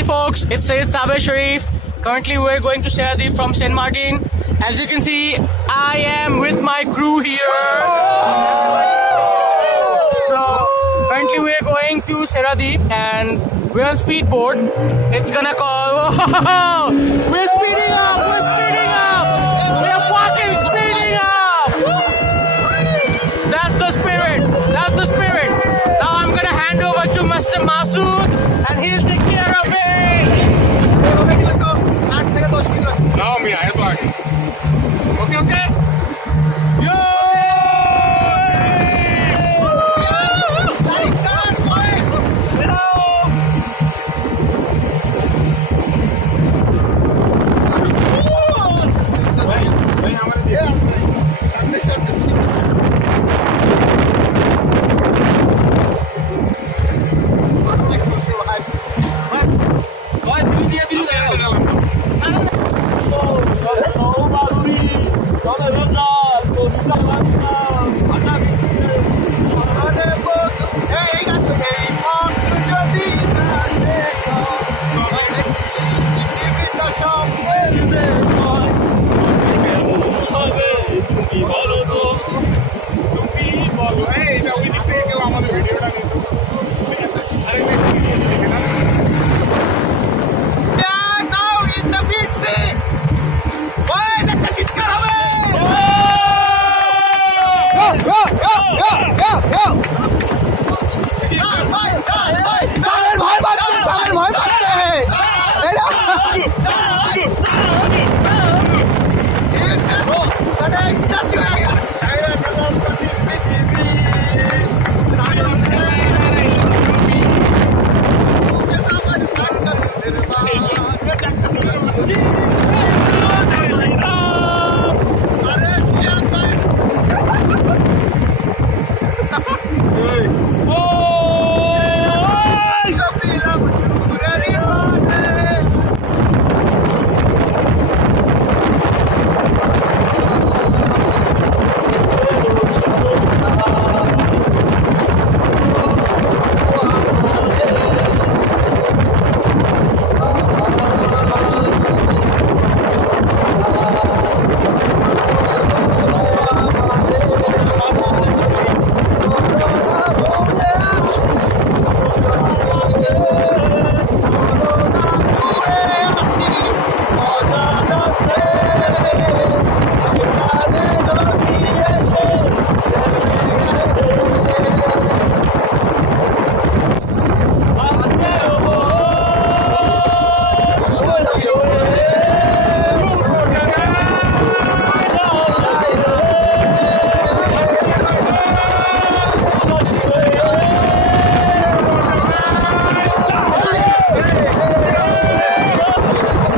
Hi folks, it's Sayyid Saber Sharif. Currently we're going to Chera Dip from St. Martin. As you can see, I am with my crew here. So currently we're going to Chera Dip and we're on speedboat. It's gonna call. We're speeding up! We're speeding up! We're fucking speeding up! That's the spirit! That's the spirit! Now I'm gonna hand over to Mr. Masood and he'll take care of it! No, me, I okay, okay?